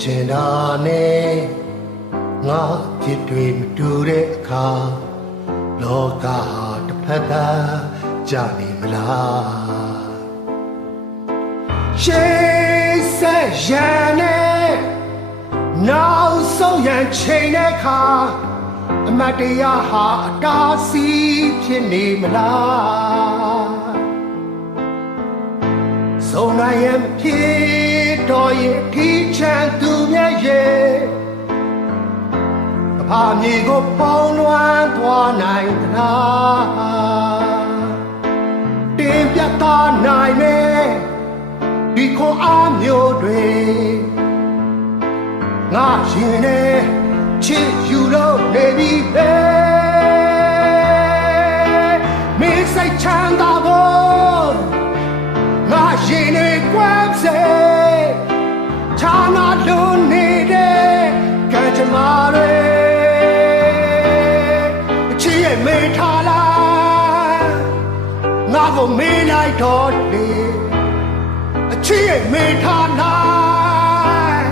ကျင်တာနဲ့ငါပြစ်တွေမတူတဲ့အခါလောကတစ်ဖက်သားကြနေမလားရှေးဆက်ရန်နဲ့နောက်ဆုံးရန်ချိန်တဲ့အခါအမတ်တရားဟာအတားဆီးဖြစ်နေမလားဆုံးနိုင်ရင်ဖြစ်တော်ရင်ဒီချမ်းသူမြဲရဲ့အဖာမြေကိုပေါင်းလွှမ်းသွားနိုင်သလားတင်ပြတာနိုင်မယ်ဒီခေါ်အားမျိုးတွေငါရှင်နေချစ်ယူလို့နေပြီပဲမင်းစိတ်ချမ်းသာဖို့ငါရှင်နေကွယ်စေချာနာလို့နေတဲ့ကံကြမ္မာတွေအချစ်ရဲ့မေးထားလားငါကိုမေးလိုက်တော့လေအချစ်ရဲ့မေးထားလား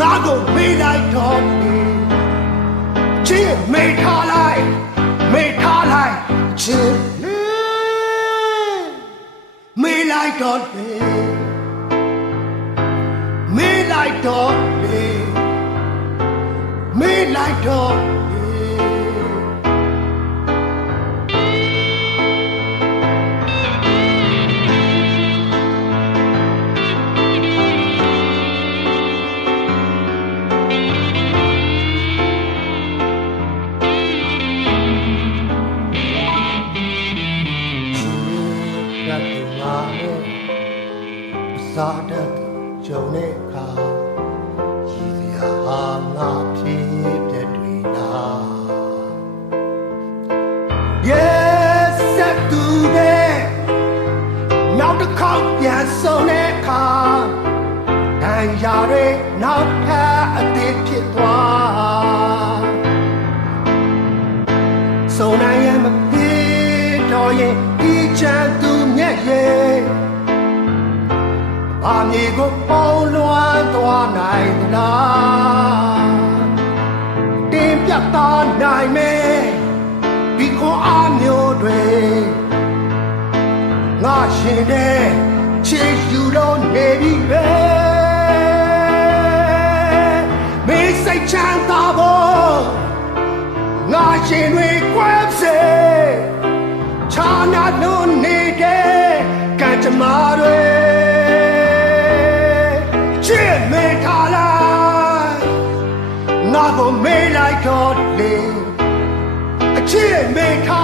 ငါကိုမေးလိုက်တော့လေချစ်ရဲ့မေးထားလိုက်ချစ်မေးလိုက်တော့လေမေးလိုက်တော့လေမေးလိုက်တော့စားတဲ့ကြုံတဲ့အခါရည်စရာဟာငါဖြစ်ပြတွေလားYes set to be နောက်တစ်ခေါက်ပြန်ဆုံးတဲ့အခါတန်ရာတွေနောက်ထပ်အသေးဖြစ်သွားဆုံးနိုင်ရင်မဖြစ်တော့ရင်ဒီချမ်းသူမြဲရဲ့အမြေကိုပေါင်းလွှမ်းသွားနိုင်သလားတင်ပြတာနိုင်မယ်ဒီခေါ်အားမျိုးတွေငါရှင်တဲ့ချစ်ယူလို့နေပြီပဲမင်းစိတ်ချမ်းသာဖို့ငါရှင်တွေကွယ်စေချာနာလို့နေတဲ့ကံကြမ္မာတွေမေးထားလိုက်ငါကိုမေးလိုက်တော့လေအချစ်မေးထား